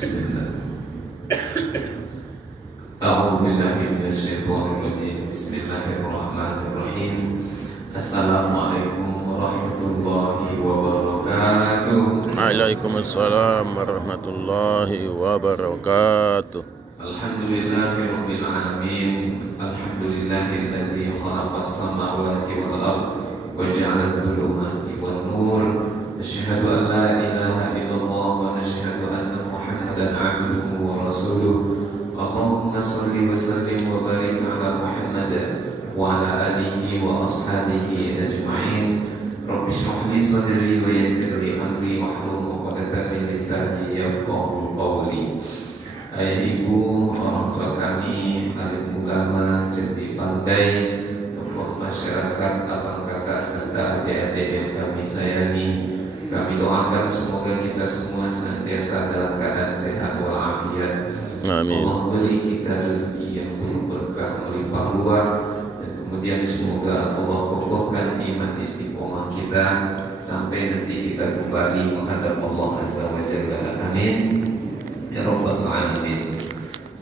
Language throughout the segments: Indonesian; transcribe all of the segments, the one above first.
Bismillah. A'udzubillahi minasyaitonirrajim. Bismillahirrahmanirrahim. Assalamualaikum warahmatullahi wabarakatuh. Waalaikumsalam warahmatullahi wabarakatuh. Alhamdulillahirabbil alamin. Alhamdulillahilladzi khalaqas samawati wal ardh wa ja'ala adh-dhulumati wan nur. Asyhadu an la ilaha illallah wa nashhadu anna Muhammadan 'abduhu wa rasuluh. Allahumma shalli wa sallim wa barik ala Muhammad wa ala alihi wa ashabihi ajma'in. Rabbi shrah li sadri wa yassir li amri wahlul 'uqdatam min lisani yafqahu qawli. Ayah ibu, orang tua kami, alim ulama, cerdik pandai, tokoh masyarakat, abang kakak serta adik-adik yang kami sayangi, kami doakan semoga kita semua senantiasa dalam keadaan sehat walafiat. Amin. Allah beri kita rezeki yang penuh berkah, melimpah ruah, dan kemudian semoga Allah kokohkan iman istiqomah kita sampai nanti kita kembali menghadap Allah Azza wa Jalla. Amin ya Rabbal Alamin.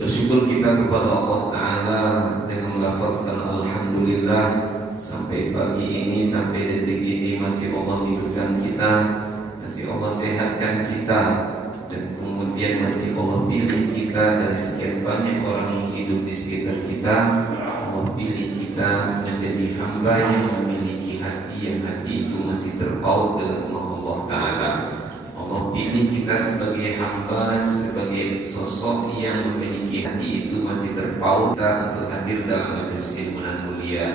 Bersyukur kita kepada Allah Ta'ala dengan melafazkan Alhamdulillah sampai pagi ini, sampai detik ini masih Allah hidupkan kita, masih Allah sehatkan kita, dan kemudian masih Allah pilih kita dari sekian banyak orang yang hidup di sekitar kita. Allah pilih kita menjadi hamba yang memiliki hati yang hati itu masih terpaut dengan Allah Ta'ala. Allah pilih kita sebagai hamba, sebagai sosok yang memiliki hati itu masih terpaut untuk hadir dalam majelis ilmu dan mulia.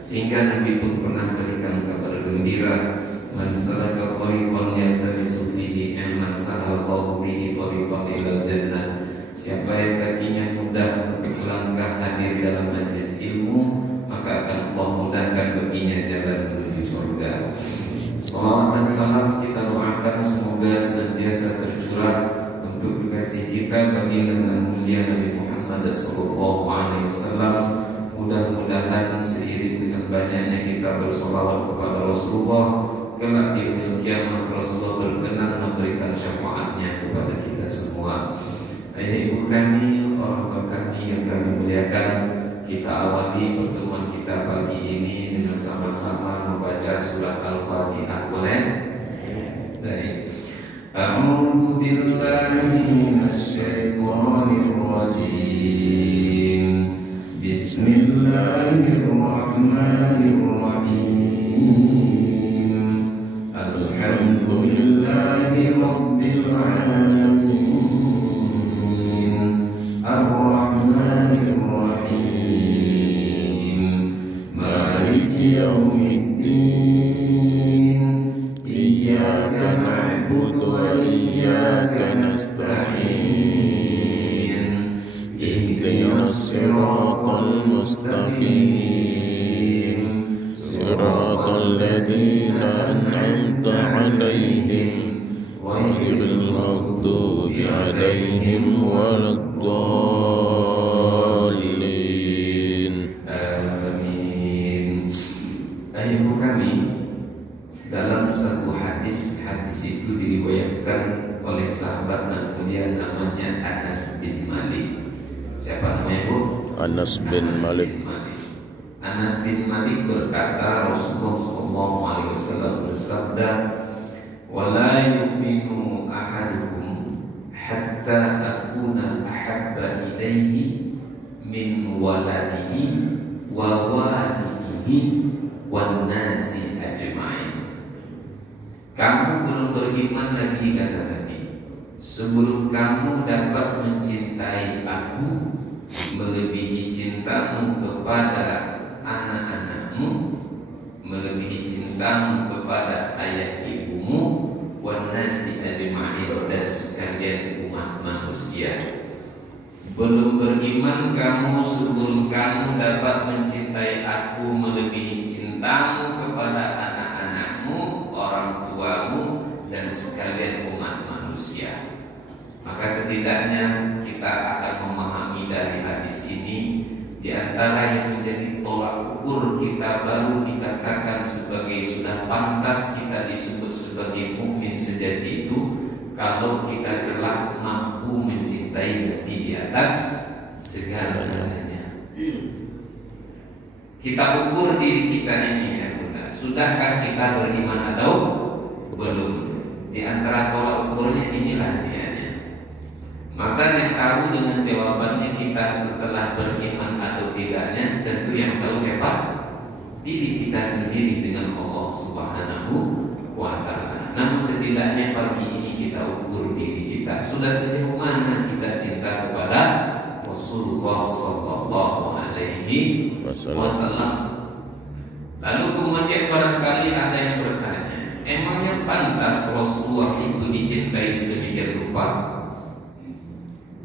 Sehingga Nabi pun pernah memberikan kabar gembira, man salaka tariqan yaltamisu fihi ilman sahalallahu bihi tariqan ilal jannah. Siapa yang kakinya mudah untuk melangkah hadir dalam majelis ilmu, maka akan Allah mudahkan baginya jalan menuju surga. Salawat dan salam kita doakan semoga senantiasa tercurah untuk kekasih kita baginda mulia Nabi Muhammad sallallahu alaihi wasallam. Mudah-mudahan seiring dengan banyaknya kita bersolawat kepada Rasulullah, kelak di yaumil kiamah Rasulullah berkenan memberikan syafaatnya kepada kita semua. Ayah ibu kami, orang tua kami yang kami muliakan, kita awali pertemuan kita pagi ini dengan sama-sama membaca surah Al-Fatihah. Boleh? Baik. A'udzu billahi minasy syaithanir rajim. Bismillahirrahmanirrahim. Alhamdulillahi rabbil alamin. Ar-Rahmanir Rahim. Maliki yaumiddin. Iyyaka na'budu wa iyyaka nasta'in. Ihdinas siratal mustaqim. Siratal ladzina an'amta 'alaihim ghairil maghdubi 'alaihim waladdallin. Amin. Ibu kami, dalam satu hadis itu diriwayatkan oleh sahabat dan mulia namanya Anas bin Malik. Siapa namanya, Bu? Anas bin Malik. Anas bin Malik berkata, Rasulullah SAW bersabda, "Wala yu'minu ahadukum hatta akuna ahabba ilaihi min waladihi wa walidihi wan nasi ajma'in." Kamu belum beriman lagi, kata Nabi, sebelum kamu dapat mencintai aku melebihi cintamu kepada anak-anakmu, melebihi cintamu kepada ayah ibumu, wan nasi ajma'in, dan sekalian umat manusia. Belum beriman kamu sebelum kamu dapat mencintai aku melebihi cintamu kepada anak-anakmu, orang tuamu, dan sekalian umat manusia. Maka setidaknya kita akan memahami dari hadis ini, di antara yang menjadi tolak ukur kita baru dikatakan sebagai sudah pantas kita disebut sebagai mukmin sejati itu, kalau kita telah mampu mencintai Nabi di atas segala-galanya. Kita ukur diri kita ini ya Bunda, sudahkah kita beriman atau belum? Di antara tolak ukurnya inilah dianya. Maka yang tahu dengan jawabannya kita telah beriman atau tidaknya, tentu yang tahu siapa? Diri kita sendiri dengan Allah Subhanahu wa Ta'ala. Namun setidaknya pagi ini kita ukur diri kita, sudah sejauh mana kita cinta kepada Rasulullah Sallallahu Alaihi Wasallam. Lalu kemudian barangkali ada yang bertanya, emangnya pantas Rasulullah itu dicintai sedemikian rupa?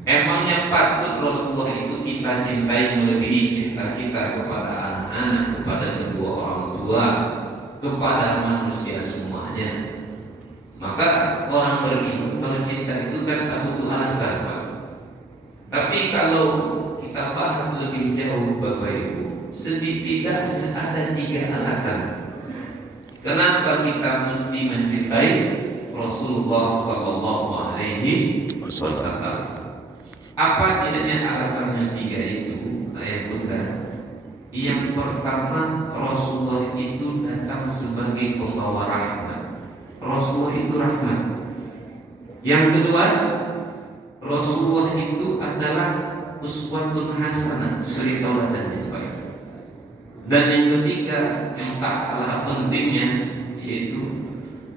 Emangnya patut Rasulullah itu kita cintai melebihi cinta kita kepada anak-anak, kepada kedua orang tua, kepada manusia semuanya? Maka orang beriman kalau cinta itu kan tak butuh alasan, Pak. Tapi kalau kita bahas lebih jauh Bapak Ibu, setidaknya ada 3 alasan kenapa kita mesti mencintai Rasulullah Sallallahu Alaihi Wasallam. Apa tidaknya alasannya 3 itu, ayat Bunda? Yang pertama, Rasulullah itu datang sebagai pembawa rahmat. Rasulullah itu rahmat. Yang kedua, Rasulullah itu adalah uswatun hasanah, suri tauladan yang baik. Dan yang ketiga, yang tak kalah pentingnya, yaitu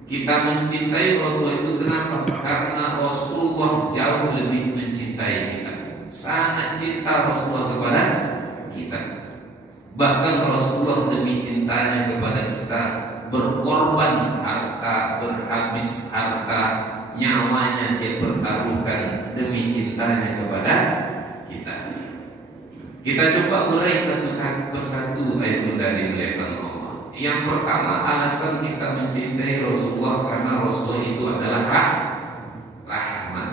kita mencintai Rasulullah itu kenapa? Karena Rasulullah jauh lebih mencintai kita. Sangat cinta Rasulullah kepada kita. Bahkan Rasulullah demi cintanya kepada kita berkorban harta, berhabis harta, nyawanya dia pertaruhkan demi cintanya kepada kita. Kita coba urai satu persatu ayat Bunda dimuliakan Allah. Yang pertama, alasan kita mencintai Rasulullah karena Rasulullah itu adalah rahmat.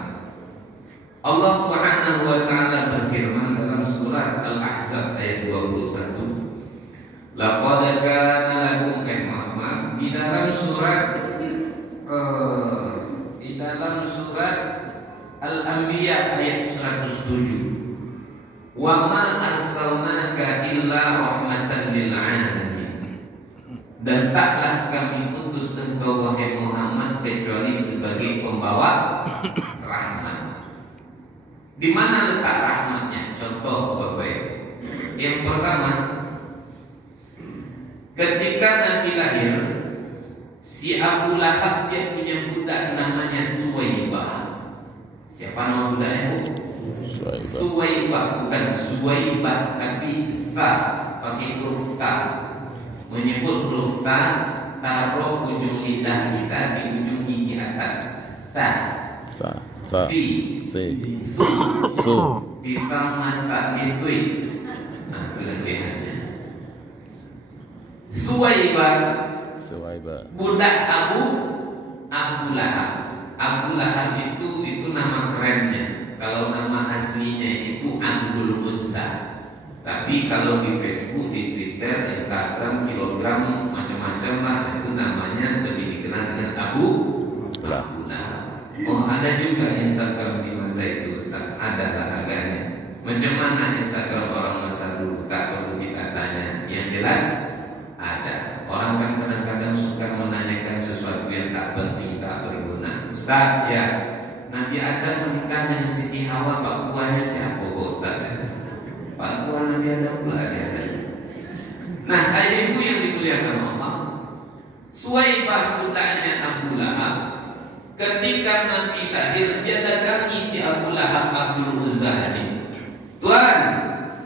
Allah Subhanahu wa Ta'ala berfirman dalam surat Al-Ahzab ayat 21. Laqad kana lakum di dalam surat Al-Anbiya ayat 107. Wa ma arsalnaka illa rahmatan lil alamin. Dan taklah kami utus engkau wahai Muhammad kecuali sebagai pembawa rahmat. Di mana letak rahmatnya? Contoh Bapak Ibu. Yang pertama, ketika Nabi lahir, si Abu Lahab dia punya budak namanya Suwaibah. Siapa nama budaknya? Suwaibah, bukan Suwaibah, tapi Tha, pakai huruf Tha. Menyebut huruf Tha, taruh ujung lidah kita di ujung gigi atas. Tha, Fi, Su, Fi Famma Tha, Bisui. Nah, itu lebihannya. Suwaibah, budak Abu Lahab. Abu Lahab itu nama kerennya. Kalau nama aslinya itu Abdul Uzza. Tapi kalau di Facebook, di Twitter, Instagram, kilogram, macam-macam lah, itu namanya lebih dikenal dengan Abu Lahab. Oh, ada juga Instagram di masa itu, Ustaz. Ada lah agaknya. Macam mana Instagram orang masa dulu? Tak perlu kita tanya. Yang jelas ada. Orang kan kadang-kadang suka menanyakan sesuatu yang tak penting, tak berguna. Ustaz, ya, Nabi Adam menikah dengan Siti Hawa, Pak Buahnya siapa Ustaz? Pak Buah Nabi Adam pula dia tanya. Nah, ayah ibu yang dimuliakan Allah, Suwaibah budaknya Abu Lahab. Ketika Nabi lahir, dia datangi si Abu Lahab Abdul Uzza ini. Tuan,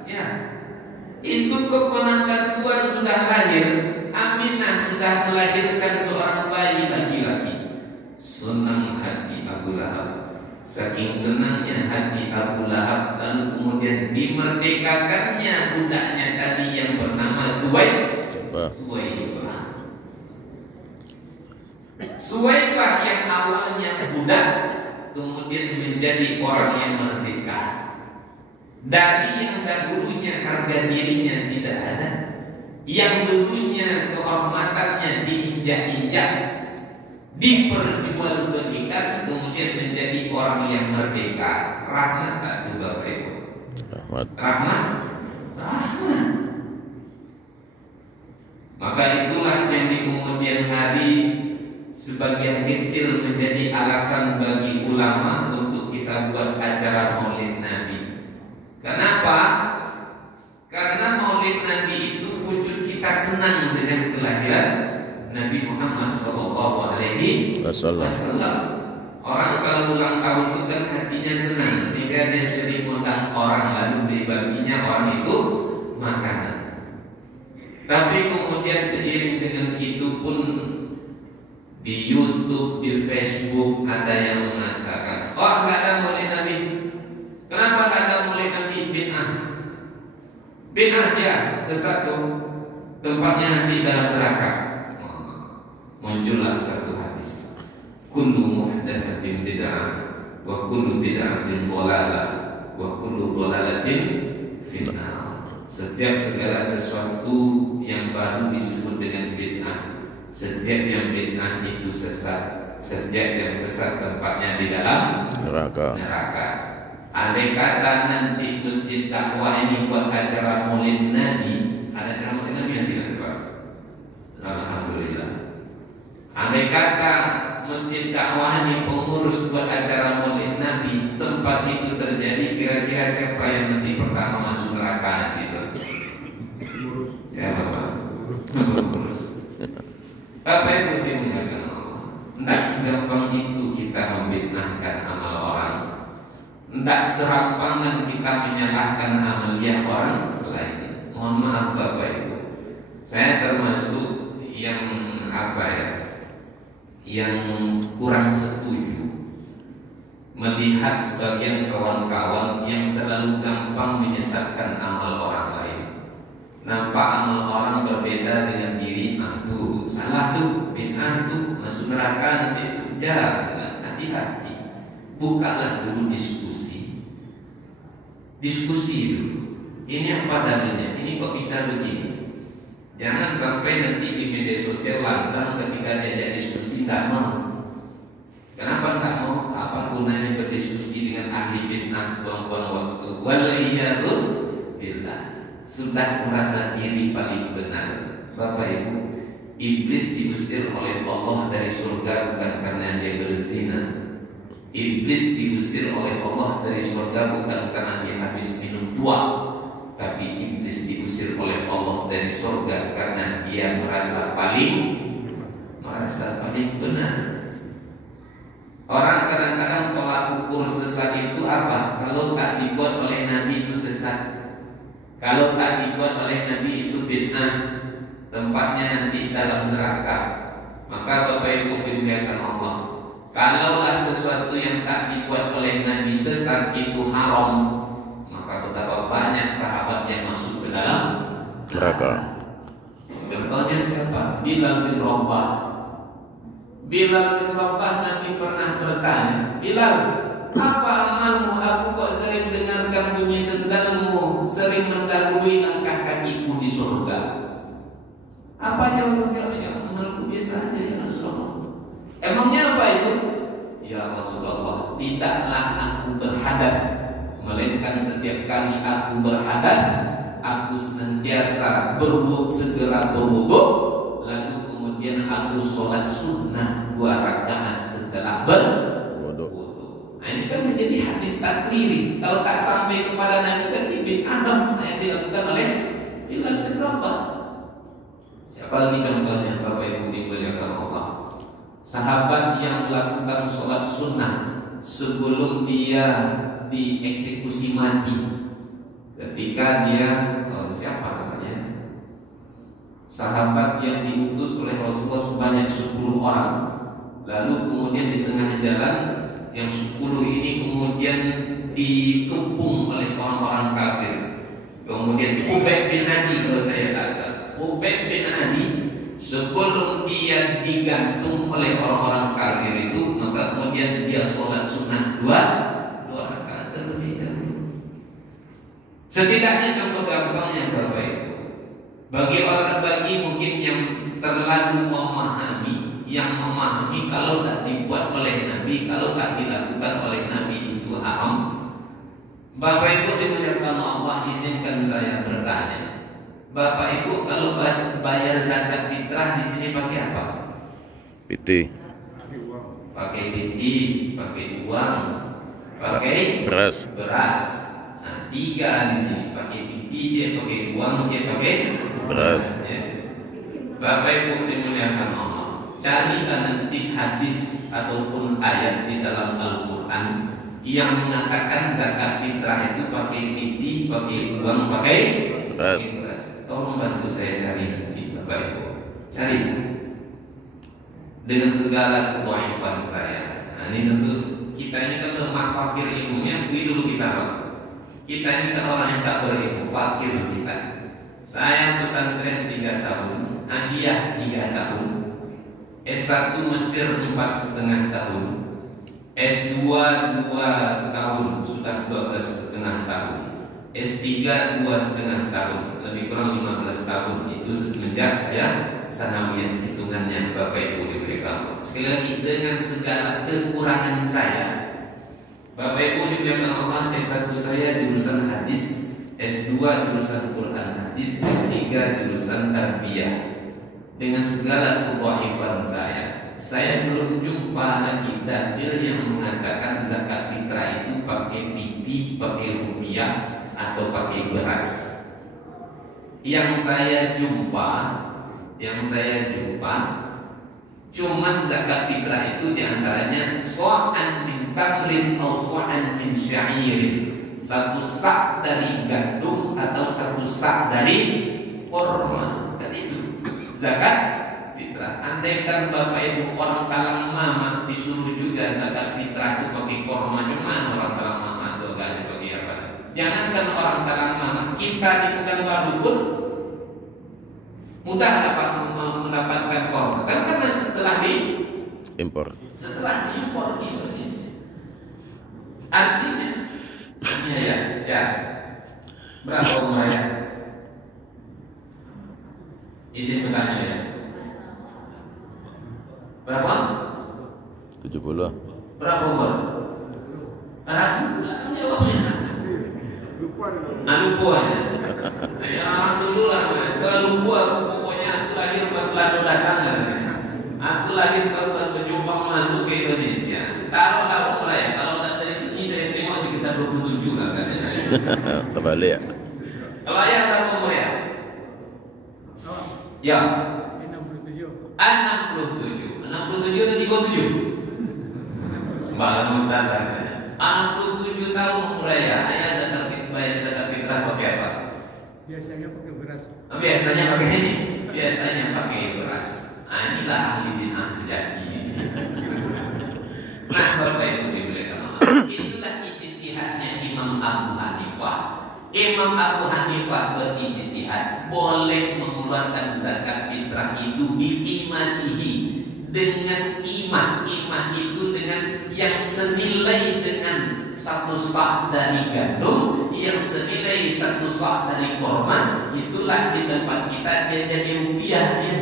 ya, itu keponakan Tuan sudah lahir. Aminah sudah melahirkan seorang bayi laki-laki. Senang hati Abu Lahab. Saking senangnya hati Abu Lahab, lalu kemudian dimerdekakannya budaknya tadi yang bernama Suwaibah. Suwaibah yang awalnya budak kemudian menjadi orang yang merdeka. Dari yang dahulunya harga dirinya tidak ada, yang dulunya kehormatannya diinjak-injak, diperjualbelikan kemudian menjadi orang yang merdeka. Rahmat tak itu Bapak Ibu? Rahmat. Maka itulah yang di kemudian hari sebagian kecil menjadi alasan bagi ulama untuk kita buat acara Maulid Nabi. Kenapa? Karena Maulid Nabi itu wujud kita senang dengan kelahiran Nabi Muhammad SAW. Orang kalau ulang tahun itu kan hatinya senang, sehingga dia sering undang orang lalu berbagi orang itu makanan. Tapi kemudian seiring dengan itu pun di YouTube, di Facebook ada yang mengatakan, oh nggak ada Maulid Nabi. Kenapa nggak ada Maulid Nabi? Bid'ah ya, sesat tuh. Tempatnya nanti dalam neraka. Muncullah satu hadis. Kullu muhdatsatin bid'ah wa kullu bid'atin dhalalah wa kullu dhalalatin finnar. Setiap segala sesuatu yang baru disebut dengan bid'ah. Setiap yang bid'ah itu sesat. Setiap yang sesat tempatnya di dalam neraka. Andai kata nanti masjid dakwah ini buat acara Maulid Nabi, ada acara Maulid Nabi nanti Pak? Alhamdulillah. Andai kata masjid dakwah ini pengurus buat acara Maulid Nabi, sempat itu terjadi, kira-kira siapa yang nanti pertama masuk neraka nanti itu? Siapa Pak? Pengurus. Apa yang dimuliakan Allah? Tidak segampang itu kita membid'ahkan amal orang. Tidak serampangan kita menyalahkan amaliah orang lain. Mohon maaf Bapak Ibu, saya termasuk yang yang kurang setuju melihat sebagian kawan-kawan yang terlalu gampang menyesatkan amal orang lain. Nampak amal orang berbeda dengan diri, tuh salah tuh, bid'ah tuh, masuk neraka nanti itu. Jangan, hati-hati. Bukalah dulu diskusi dulu. Ini apa dalilnya? Ini kok bisa begini? Jangan sampai nanti di media sosial lantang ketika diajak diskusi nggak mau. Kenapa nggak mau? Apa gunanya berdiskusi dengan ahli bid'ah, buang-buang waktu? Waliyadu billah. Sudah merasa diri paling benar. Bapak Ibu, iblis diusir oleh Allah dari surga bukan karena dia berzina. Iblis diusir oleh Allah dari surga bukan karena dia habis minum tua, tapi iblis diusir oleh Allah dari surga karena dia merasa paling benar. Orang kadang-kadang tolak ukur sesat itu apa? Kalau tak dibuat oleh Nabi itu sesat. Kalau tak dibuat oleh Nabi itu bid'ah, tempatnya nanti dalam neraka. Maka Bapak Ibu dimuliakan Allah, kalaulah sesuatu yang tak dibuat oleh Nabi sesat itu haram, maka betapa banyak sahabat yang masuk ke dalam neraka. Contohnya siapa? Bilal bin Rabah. Nabi pernah bertanya, Bilal, apa amalmu? Aku kok sering dengarkan bunyi sendalmu, sering mendahului langkah kakiku di surga. Apa jawabnya? Ya amalku biasa aja ya Rasulullah. Emangnya apa itu? Ya Rasulullah, tidaklah aku berhadas, melainkan setiap kali aku berhadas, aku senantiasa segera berwudu, lalu kemudian aku sholat sunnah 2 rakaat setelah berwudu. Nah ini kan menjadi hadis takriri. Kalau tak sampai kepada Nabi kan bid'ah yang dilakukan oleh Bilal bin Rabah. Siapa lagi contohnya Bapak Ibu dimuliakan Allah? Sahabat yang melakukan sholat sunnah sebelum dia dieksekusi mati. Ketika dia siapa namanya? Sahabat yang diutus oleh Rasulullah sebanyak 10 orang. Lalu kemudian di tengah jalan yang 10 ini kemudian dikepung oleh orang-orang kafir. Kemudian Khubayb bin Adi, kalau saya tak salah, Khubayb bin Adi sebelum dia digantung oleh orang-orang kafir itu, maka kemudian dia sholat sunnah 2 rakaat terlebih dahulu. Setidaknya contoh gampangnya Bapak Ibu, bagi mungkin yang terlalu memahami, yang memahami kalau tak dibuat oleh Nabi, kalau tak dilakukan oleh Nabi itu haram. Bapak Ibu dimuliakan Allah, izinkan saya bertanya. Bapak Ibu kalau bayar zakat fitrah di sini pakai apa? Piti. Pakai piti, pakai uang, pakai Beras. Nah, 3 di sini, pakai piti, pakai uang, pakai Beras. Bapak Ibu dimuliakan Allah, carilah nanti hadis ataupun ayat di dalam Al-Quran yang mengatakan zakat fitrah itu pakai piti, pakai uang, pakai beras. Tolong bantu saya cari nanti Bapak Ibu, cari dengan segala kedhaifan saya. Nah, ini tentu kita ini kan lemah fakir ilmunya, dulu kita Pak. Kita ini kan orang yang tak berilmu, fakir kita. Saya pesantren 3 tahun, Aliyah 3 tahun, S1 Mesir 4,5 tahun, S2 2 tahun, sudah 12,5 tahun, S3 2,5 tahun, lebih kurang 15 tahun. Itu semenjak saya sanawiyah, hitungannya Bapak Ibu dimuliakan. Sekali lagi, dengan segala kekurangan saya, Bapak Ibu dimuliakan Allah, S1 saya jurusan hadis, S2 jurusan Quran hadis, S3 jurusan tarbiyah. Dengan segala kedhaifan saya belum jumpa lagi dalil yang mengatakan zakat fitrah itu pakai piti, pakai rupiah, atau pakai beras. Yang saya jumpa cuman zakat fitrah itu diantaranya so'an min tamrin atau so'an min sya'irin, 1 sak dari gandum atau 1 sak dari korma. Kan itu zakat fitrah. Andaikan Bapak Ibu orang Talang Mamat disuruh juga zakat fitrah itu pakai korma, cuman orang Talang Mamat itu agaknya pakai apa? Jangankan orang Talang Mamat, kita di Pekanbaru pun mudah dapat mendapatkan korma. Karena setelah diimpor di Indonesia. Artinya ya. Berapa umurnya? Izin bertanya ya. Berapa? 70. Berapa umur? Ragu jawabnya. Lupa ya. Ya orang dulu lah, kalau lupa pokoknya aku lahir pas Belanda datang kan. Aku lahir pas pejumpang masuk ke Indonesia. Taruhlah umur ya. Kalau dari sini saya tengok sekitar 27 lah kan. Terbalik ya. Kalau ayah berapa umur ya? Ya. 67 atau 37? Mbak Mustanta. 67 tahun umur ayah. Ayah bayar zakat fitrah pakai apa? Biasanya pakai beras. Biasanya pakai beras. Nah, inilah ahli bid'ah sejati. Nah, Bapak Ibu dimuliakan Allah, itulah ijtihadnya Imam Abu Hanifah. Imam Abu Hanifah berijtihad boleh mengeluarkan zakat fitrah itu biqimatihi, dengan imah itu dengan yang senilai dengan 1 sak dari gandum, yang senilai 1 sak dari korma. Itulah di tempat kita dia jadi rupiah dia.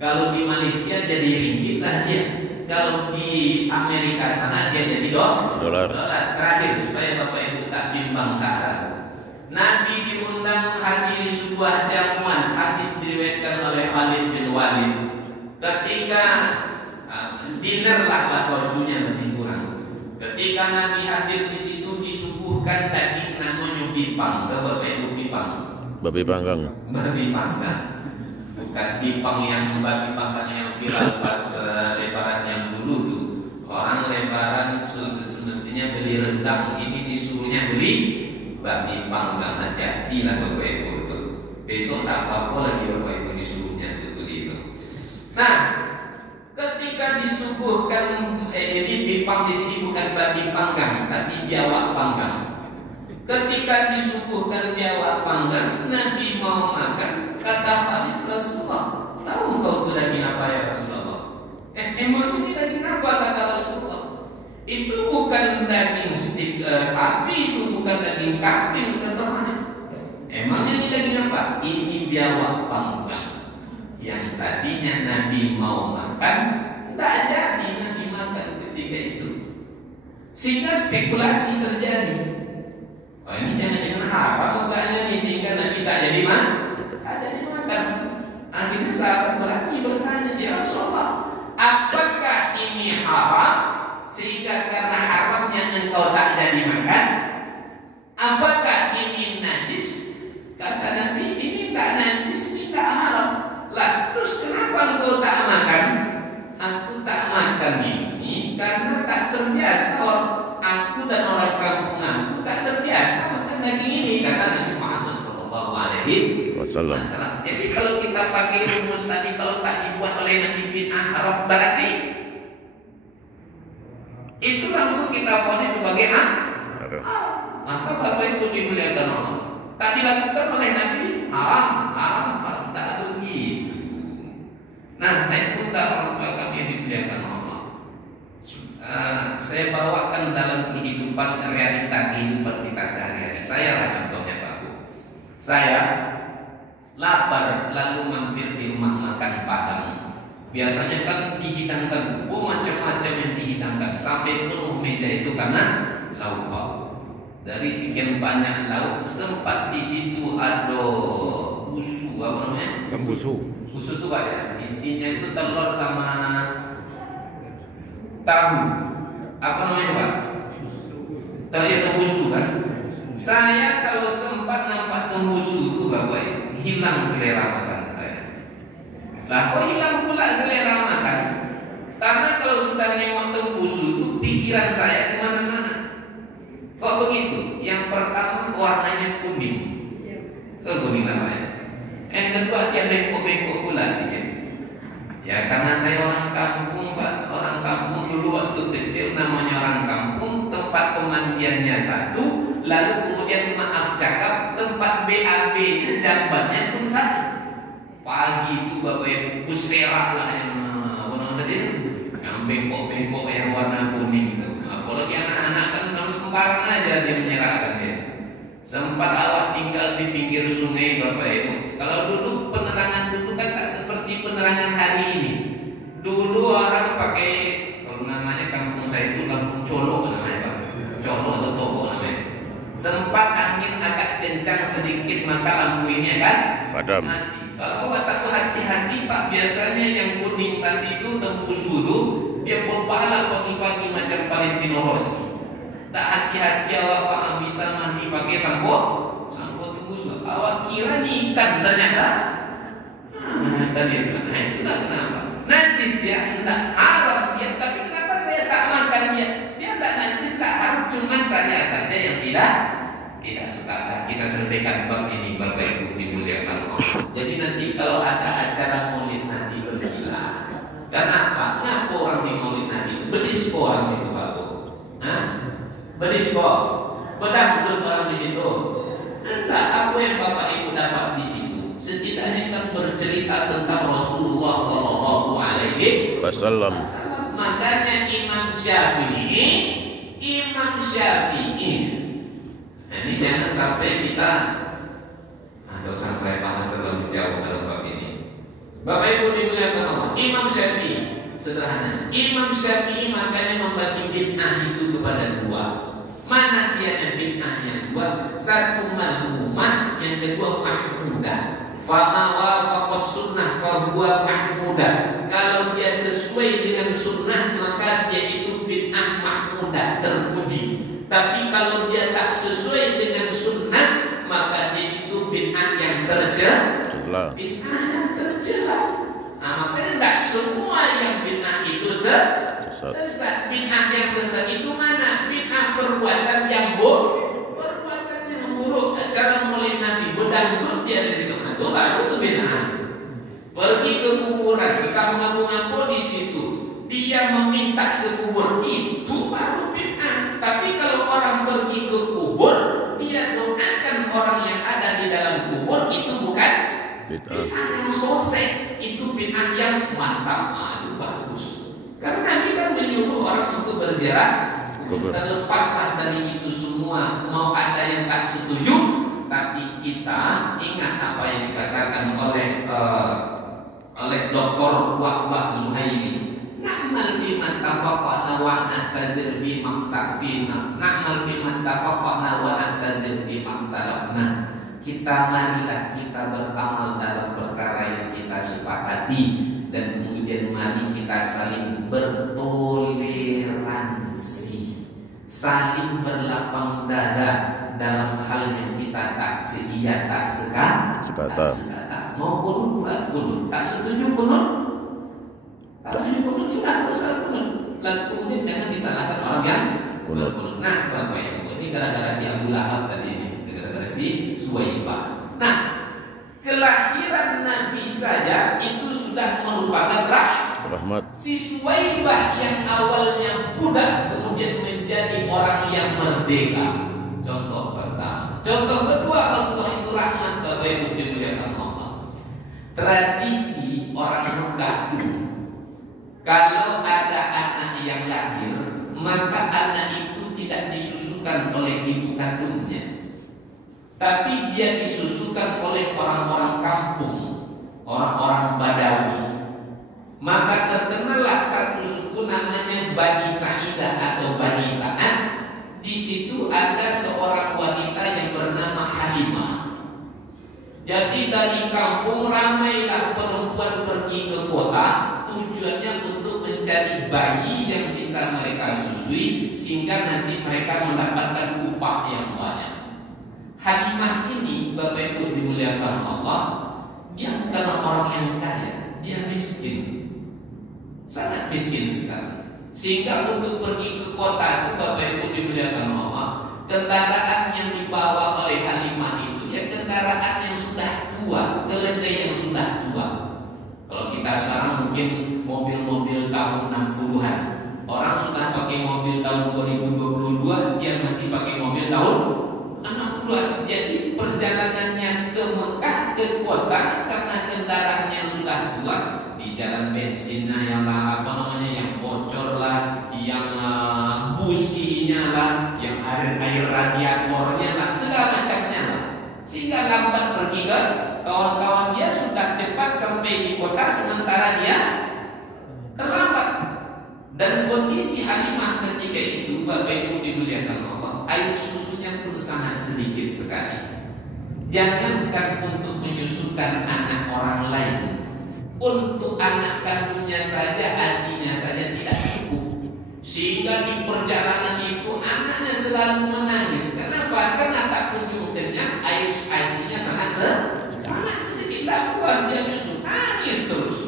Kalau di Malaysia jadi ringgit lah dia. Kalau di Amerika sana dia jadi dolar. Terakhir supaya Bapak Ibu tak bimbang tak ragu. Nabi diundang hadiri sebuah jamuan, hadis diriwayatkan oleh Khalid bin Walid. Ketika dinner lah bahasa ujungnya lebih kurang. Ketika Nabi hadir di situ disuguhkan daging namanya bipang. Bapak Ibu bipang. Babi panggang. Bukan bipang yang babi panggang yang viral pas lebaran yang dulu tuh. Orang lebaran semestinya beli rendang, ini disuruhnya beli babi panggang. Hati-hati lah Bapak Ibu itu. Besok tak apa-apa lagi Bapak Ibu disuruhnya itu begitu. Nah, ketika disuguhkan ini bipang di sini bukan babi panggang, tapi biawak panggang. Ketika disuguhkan biawak panggang, Nabi mau makan, kata Khalid, Rasulullah, tahu engkau itu daging apa ya Rasulullah? Emang ini daging apa kata Rasulullah? Itu bukan daging sapi, itu bukan daging kambing kata Khalid. Emangnya ini daging apa? Ini biawak panggang. Yang tadinya Nabi mau makan, tidak jadi Nabi makan ketika itu, sehingga spekulasi terjadi. Oh ini jangan-jangan haram enggaknya nih, sehingga Nabi tak jadi makan. Akhirnya sahabat berani bertanya, ya Rasulullah, apakah ini haram sehingga karena haramnya engkau tak jadi makan? Apakah ini najis? Kata Nabi, ini tak najis, ini tak haram. Lah, terus kenapa engkau tak makan? Aku tak makan ini karena tak terbiasa. Aku dan orang kampung aku tak terbiasa makan daging ini, kata Nabi Muhammad SAW. Jadi kalau kita pakai rumus tadi, kalau tak dibuat oleh Nabi bid'ah haram, berarti itu langsung kita vonis sebagai maka Bapak Ibu dimuliakan Allah, tak dilakukan oleh Nabi haram, tak begitu. Nah, naik pula orang tua kami yang dimuliakan Allah. Saya bawakan dalam kehidupan, realita kehidupan kita sehari-hari. Saya lah contohnya Pak Bu. Saya lapar lalu mampir di rumah makan Padang. Biasanya kan dihidangkan macam-macam yang dihidangkan sampai penuh meja itu karena lauk pauk. Dari sekian banyak lauk, sempat di situ ada busu, apa namanya? Busu. Busu itu Pak ya. Isinya itu telur sama tahu. Apa namanya Pak? Ternyata tembusu kan? Saya kalau sempat nampak tembusu itu Bapak, hilang selera makan saya. Lah kok hilang pula selera makan? Karena kalau sudah nengok tembusu itu pikiran saya kemana-mana. Kok begitu? Yang pertama warnanya kuning. Kuning namanya. Yang kedua dia bengkok-bengkok pula sih. Ya karena saya orang kampung Pak. Orang kampung dulu waktu kecil, namanya orang kampung, tempat pemandiannya satu, lalu kemudian maaf cakap tempat BAB-nya jambannya pun satu. Pagi itu Bapak Ibu puserah lah yang tadi, yang bengkok-bengkok yang warna kuning itu. Apalagi anak-anak kan kalau sembarang aja dia menyerahkan dia. Sempat awak tinggal di pinggir sungai Bapak Ibu. Kalau dulu penerangan dulu kan tak seperti penerangan hari ini. Dulu orang pakai, kalau namanya kampung saya itu kampung Colo namanya Pak. Colo atau Togo namanya. Sempat angin agak kencang sedikit maka lampu ini kan padam. mati. Kalau tak hati-hati Pak, biasanya yang kuning tadi itu tembusu itu dia berpahala pagi-pagi macam Valentino Rossi. Tak hati-hati awak Pak bisa mandi pakai sampo tembusu. Awak kira ni ikan ternyata. Tadi itulah kenapa. Najis dia, tidak haram dia, tapi kenapa saya tak makan dia? Dia tidak najis, tak haram, cuma saya saja yang tidak suka. Kita selesaikan bab ini Bapak Ibu dimuliakan Allah. Jadi nanti kalau ada acara Maulid Nabi pergilah. Kenapa? Ngapa orang di Maulid Nabi? Bedisko orang situ Pak Bu. Bedisko, bedangdut orang di situ. Entah apa yang Bapak Ibu dapat di situ. Setidaknya kan bercerita tentang Rasulullah Sallallahu Alaihi Wasallam. Makanya Imam Syafi'i, nah, ini jangan sampai kita, nggak usah saya bahas terlalu jauh dalam bab ini. Bapak Ibu dimuliakan Allah, Imam Syafi'i sederhana. Imam Syafi'i makanya membagi bid'ah itu kepada dua. Mana dia bid'ahnya dua? Satu mahmumah, yang kedua mahmudah. Fama wafaqas sunnah fahuwa mahmudah. Kalau dia sesuai dengan sunnah maka dia itu bid'ah mahmudah, terpuji. Tapi kalau dia tak sesuai dengan sunnah maka dia itu bid'ah yang tercela. Bid'ah yang tercela. Makanya tidak semua yang bid'ah itu sesat. Bid'ah yang sesat itu mana? Bid'ah perbuatan yang buruk. Acara Maulid Nabi bedangdut dia di situ. Itu baru itu bid'ah. Pergi ke kuburan, kita mengaku-ngaku di situ. Dia meminta ke kubur, itu baru bid'ah. Tapi kalau orang pergi ke kubur, dia doakan orang yang ada di dalam kubur, itu bukan bid'ah yang sosek, itu bid'ah yang mantap. Itu bagus. Karena Nabi kan menyuruh orang untuk berziarah. Terlepaslah dari itu semua. Mau ada yang tak setuju, tapi kita ingat apa yang dikatakan oleh Dr. Wahbah Zuhaili. Nah, na'mal fi man tafaqana wa na'tadzir fi maktafina. Na'mal fi man tafaqana wa na'tadzir fi maktalafna. Kita marilah kita beramal dalam perkara yang kita sepakati, dan kemudian mari kita saling bertoleransi, saling berlapang dada dalam hal yang kita tak sedia, tak sekata. Mau kunut, tak kunut, tak setuju kunut, tak setuju kunut, tidak usah kunut. Lalu kemudian jangan disalahkan orang yang kunut. Nah, Bapak Ibu, ini gara-gara si Abu Lahab tadi ini, gara-gara si Suwaibah. Nah, kelahiran Nabi saja itu sudah merupakan rahmat. Si Suwaibah yang awalnya budak kemudian menjadi orang yang merdeka. Contoh pertama. Contoh kedua, Rasulullah itu rahmat, Bapak Ibu dimuliakan Allah. Tradisi orang Mekah itu, kalau ada anak yang lahir, maka anak itu tidak disusukan oleh ibu kandungnya, tapi dia disusukan oleh orang-orang kampung, orang-orang Badawi. Maka terkenalah satu suku namanya Bani Sa'idah atau Bani Sa'ad. Di situ ada seorang wanita yang bernama Halimah. Jadi dari kampung ramailah perempuan pergi ke kota, tujuannya untuk mencari bayi yang bisa mereka susui sehingga nanti mereka mendapatkan upah yang banyak. Halimah ini, Bapak Ibu dimuliakan Allah, dia bukanlah orang yang kaya, dia miskin, sangat miskin sekali. Sehingga untuk pergi ke kota itu, Bapak Ibu dimuliakan Allah, kendaraan yang dibawa oleh Halimah itu ya kendaraan yang sudah tua, keledai yang sudah tua. Kalau kita sekarang mungkin mobil-mobil tahun 60-an, orang sudah pakai mobil tahun 2022, dia masih pakai mobil tahun 60-an. Jadi perjalanannya ke Mekah, ke kota, karena kendaraannya sudah tua, di jalan bensinnya yang yang bocor lah, yang businya lah, yang air radiatornya lah, segala macamnya lah, sehingga lambat pergi ke kawan-kawan dia sudah cepat sampai di kota, sementara dia terlambat. Dan kondisi Halimah ketika itu, Bapak Ibu dimuliakan Allah, air susunya pun sangat sedikit sekali. Jangankan untuk menyusukan anak orang lain, untuk anak kandungnya saja, asinya saja tidak cukup. Sehingga di perjalanan itu anaknya selalu menangis. Kenapa? Karena tak kunjung kenyang, air asinya sangat sedikit, tak puas dia nyusu, nangis terus.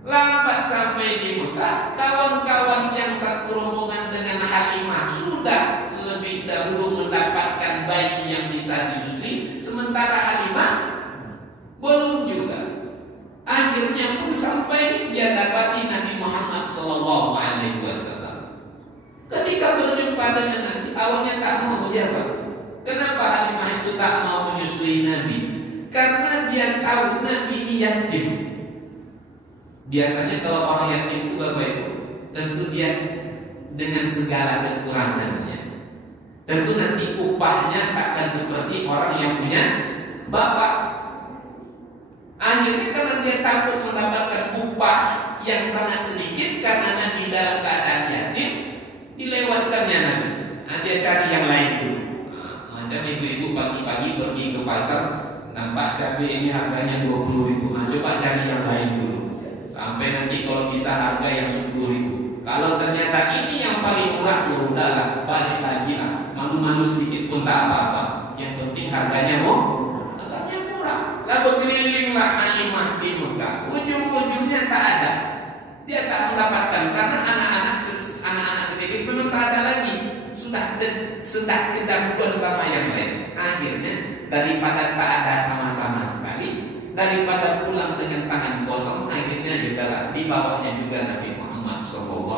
Lambat sampai di Mekah, kawan-kawan yang satu rombongan dengan Halimah sudah lebih dahulu mendapatkan bayi yang bisa disusui, sementara Halimah belum juga. Akhirnya pun sampai dia dapati Nabi Muhammad SAW. Ketika berjumpa dengan Nabi, awalnya tak mau menjawab. Kenapa Halimah itu tak mau menyusui Nabi? Karena dia tahu Nabi ini yatim. Biasanya kalau orang yatim itu Bapak Ibu, tentu dia dengan segala kekurangannya, tentu nanti upahnya takkan seperti orang yang punya bapak. Akhirnya karena dia takut mendapatkan upah yang sangat sedikit karena Nabi dalam keadaan yatim, dilewatkannya Nabi. Dia cari yang lain dulu. Macam ibu-ibu pagi-pagi pergi ke pasar, nampak cabai ini harganya 20.000. Coba cari yang lain dulu, sampai nanti kalau bisa harga yang 10.000. Kalau ternyata ini yang paling murah, ya udahlah, balik lagi lah. Malu-malu sedikit pun tak apa-apa. Yang penting harganya murah. Lalu kelilinglah Halimah di Mekah. Ujung-ujungnya tak ada. Dia tak mendapatkan karena anak-anak ketika itu belum tak ada lagi. Sudah kedahuluan sama yang lain. Akhirnya daripada tak ada sama-sama sekali, daripada pulang dengan tangan kosong, akhirnya juga dibawanya juga Nabi Muhammad SAW.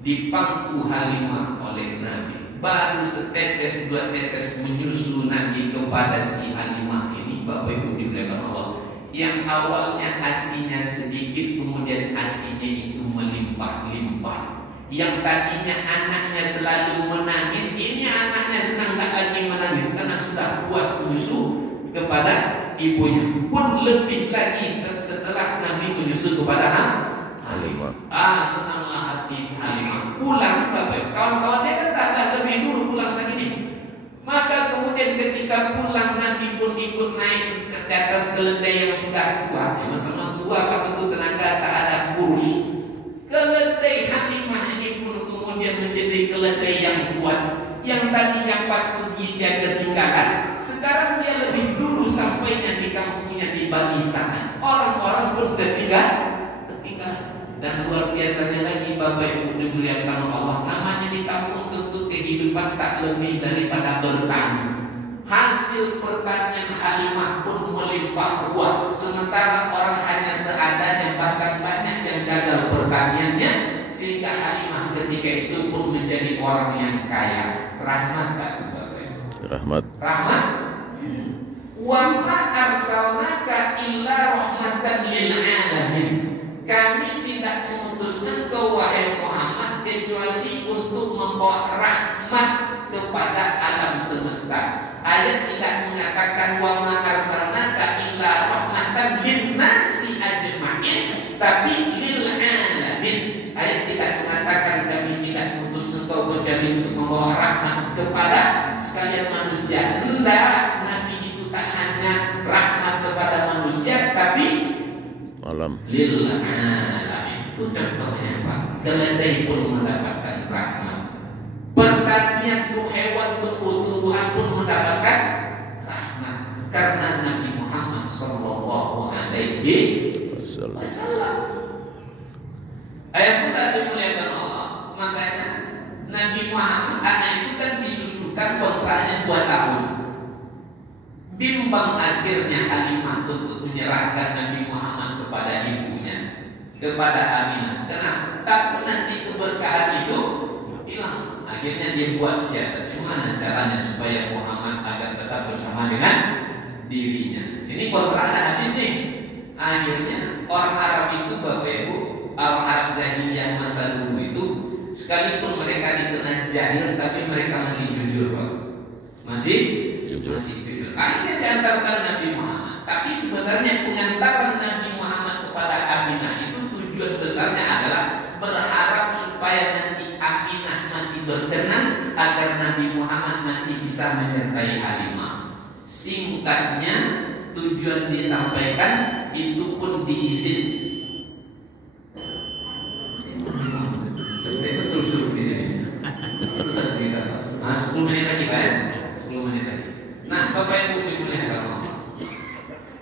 Dipangku Halimah oleh Nabi. Baru setetes dua tetes menyusu Nabi kepada si Halimah ini, Bapak Ibu dimuliakan Allah, yang awalnya asinya sedikit, kemudian asinya itu melimpah-limpah. Yang tadinya anaknya selalu menangis, ini anaknya senang tak lagi menangis karena sudah puas menyusu kepada ibunya. Pun lebih lagi setelah Nabi menyusul kepada Halimah. Senanglah hati Halimah. Pulang Bapak, kawan-kawannya kan tak lebih dulu pulang tadi nih. Maka kemudian ketika pulang Nabi pun ikut naik ke atas keledai yang sudah tua. Sama tua waktu itu tenaga tak ada kurus. Keledai Halimah ini pun kemudian menjadi keledai yang kuat. Yang tadinya pas pergi dia ketinggalan, sekarang dia lebih dulu sampainya di kampungnya di Bani Sa'ad. Orang-orang pun ketinggalan. Dan luar biasanya lagi Bapak Ibu dimuliakan Allah, namanya di kampung tentu kehidupan tak lebih daripada bertani. Hasil pertanian Halimah pun melimpah ruah, sementara orang hanya seadanya, bahkan banyak yang gagal pertaniannya, sehingga Halimah ketika itu pun menjadi orang yang kaya. Rahmat tak Bapak Ibu? Rahmat. Rahmat. Wa ma arsalnaka illa rahmatan lil alamin. Kami tidak mengutus engkau wahai Muhammad kecuali untuk membawa rahmat kepada alam semesta. Ayat tidak mengatakan wa ma arsalnaka illa rahmatan linnasi ajma'in, tapi lil alamin. Ayat tidak mengatakan kami tidak mengutus engkau kecuali untuk membawa rahmat kepada sekalian manusia. Hendak Nabi itu tak hanya rahmat kepada manusia, tapi Alam. lil alamin. Itu contohnya Pak. Keledai pun mendapatkan rahmat. Pertanian hewan tumbuh-tumbuhan pun mendapatkan rahmat karena Nabi Muhammad sallallahu alaihi wasallam. Ayat kita dimuliakan Allah. Makanya Nabi Muhammad anak itu kan disusulkan kontraknya 2 tahun. Bimbang akhirnya Halimah untuk menyerahkan Nabi Muhammad kepada ibunya, kepada Aminah. Kenapa? Takut nanti keberkahan itu hilang. Akhirnya dia buat siasat. Gimana caranya supaya Muhammad agar tetap bersama dengan dirinya. Ini kontraknya habis nih. Akhirnya orang Arab itu Bapak Ibu, orang Arab jahiliyah masa dulu itu, sekalipun mereka dikenal jahil, tapi mereka masih jujur Pak. Masih jujur. Akhirnya diantarkan Nabi Muhammad. Tapi sebenarnya pengantaran Nabi Muhammad kepada Aminah itu tujuan besarnya adalah berharap supaya nanti Aminah masih berkenan agar Nabi Muhammad masih bisa menyertai Halimah. Singkatnya tujuan disampaikan itu pun diizin. Betul suruh di sini. Terus ada kita Mas. 10 menit lagi Pak ya? 10 menit lagi. Nah, Bapak Ibu dimuliakan Allah.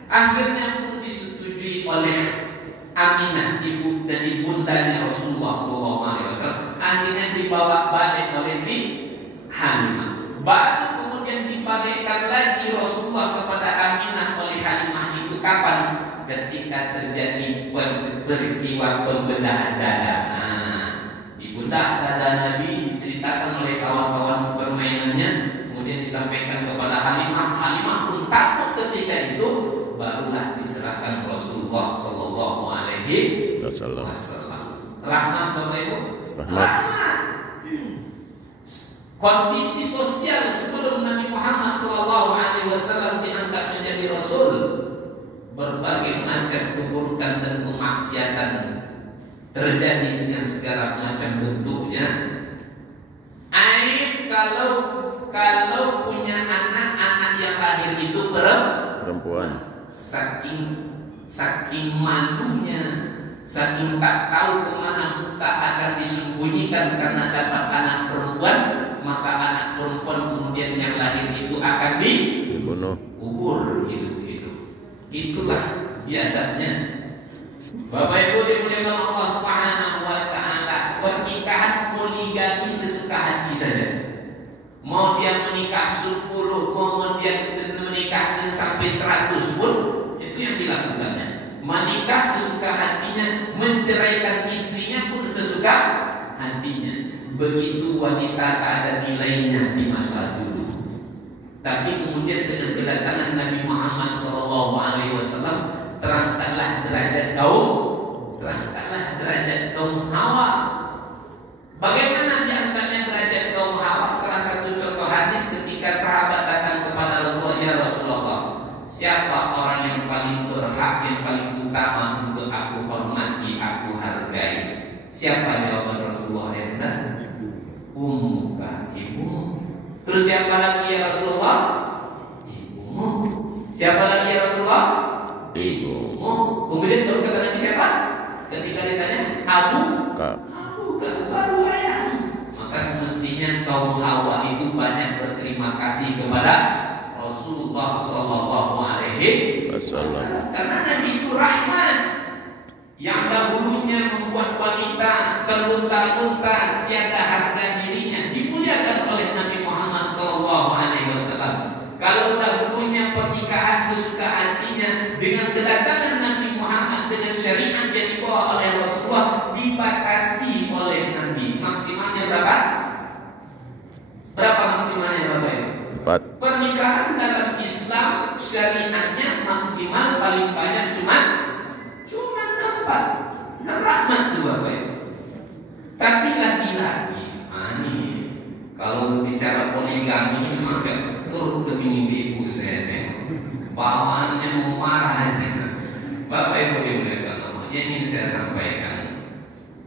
Akhirnya pun disetujui oleh Aminah, ibu dan ibundanya Rasulullah SAW. Akhirnya dibawa balik oleh si Halimah. Baru kemudian dibalikkan lagi Rasulullah kepada Aminah oleh Halimah itu kapan? Ketika terjadi peristiwa pembedahan dada. Ibunda dada Nabi diceritakan oleh kawan-kawan sepermainannya. Kemudian disampaikan kepada Halimah. Halimah pun takut ketika itu. Barulah diserahkan Rasulullah Sallallahu Alaihi Wasallam. Rahmat Bapak Ibu. Rahmat. Kondisi sosial sebelum Nabi Muhammad Sallallahu Alaihi Wasallam diangkat menjadi Rasul, berbagai macam keburukan dan kemaksiatan terjadi dengan segala macam bentuknya. Aib kalau punya anak yang lahir itu perempuan, saking malunya, saking tak tahu kemana muka akan disembunyikan karena dapat anak perempuan, maka anak perempuan kemudian yang lahir itu akan dibunuh, kubur hidup-hidup. Itulah biadabnya. Bapak Ibu dimuliakan Allah Subhanahu wa taala. Pernikahan poligami sesuka hati saja. Mau dia menikah 10, mau dia menikah sampai 100 pun itu yang dilakukannya. Menikah sesuka hatinya, menceraikan istrinya pun sesuka hatinya. Begitu wanita tak ada nilainya di masa dulu. Tapi kemudian dengan kedatangan Nabi Muhammad SAW, terangkanlah derajat kaum Hawa. Bagaimana diangkatnya derajat kaum Hawa? Salah satu contoh hadis ketika sahabat datang kepada Rasulullah, ya Rasulullah, siapa orang yang paling berhak, yang paling utama Terus siapa lagi ya Rasulullah? Ibumu. Siapa lagi ya Rasulullah? Ibumu. Kemudian baru kata Nabi siapa? Ketika ditanya Abu baru ayahmu. Maka semestinya kaum Hawa itu banyak berterima kasih kepada Rasulullah Sallallahu Alaihi Wasallam. Karena Nabi itu rahmat. Yang dahulunya membuat wanita terlunta-lunta tiada harga dirinya dimuliakan oleh Nabi Muhammad Sallallahu Alaihi Wasallam. Kalau dahulunya pernikahan sesuka hatinya, dengan kedatangan Nabi Muhammad dengan syariat yang dibawa oleh Rasulullah dibatasi oleh Nabi. Maksimalnya berapa? Berapa maksimalnya Bapak Ibu? 4. Pernikahan dalam Islam syariatnya maksimal paling banyak cuma 4. Kan rahmat tuh Bapak Ibu. Tapi laki-laki, ini kalau berbicara poligami ini memang agak turut ke ibu saya bawaannya mau marah aja. Bapak Ibu dimuliakan Allah, yang ingin saya sampaikan,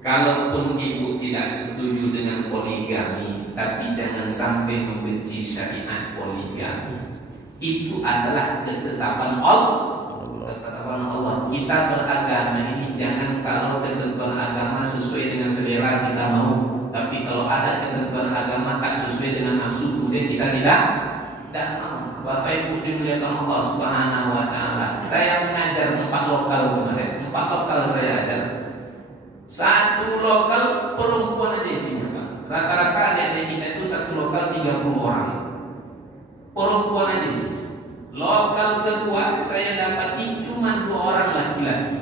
kalaupun ibu tidak setuju dengan poligami, tapi jangan sampai membenci syariat poligami. Itu adalah ketetapan Allah. Allah. Kita beragama ini jangan kalau ketentuan agama sesuai dengan selera kita mau, tapi kalau ada ketentuan agama tak sesuai dengan nafsu kemudian kita tidak mau. Bapak Ibu dimuliakan Allah Subhanahu Wa Taala. Saya mengajar 4 lokal kemarin, 4 lokal saya ajar. 1 lokal perempuan aja isinya Pak. Rata-rata adik-adik kita itu 1 lokal 30 orang. Perempuan aja isinya. Lokal kedua saya dapati cuma 2 orang laki-laki.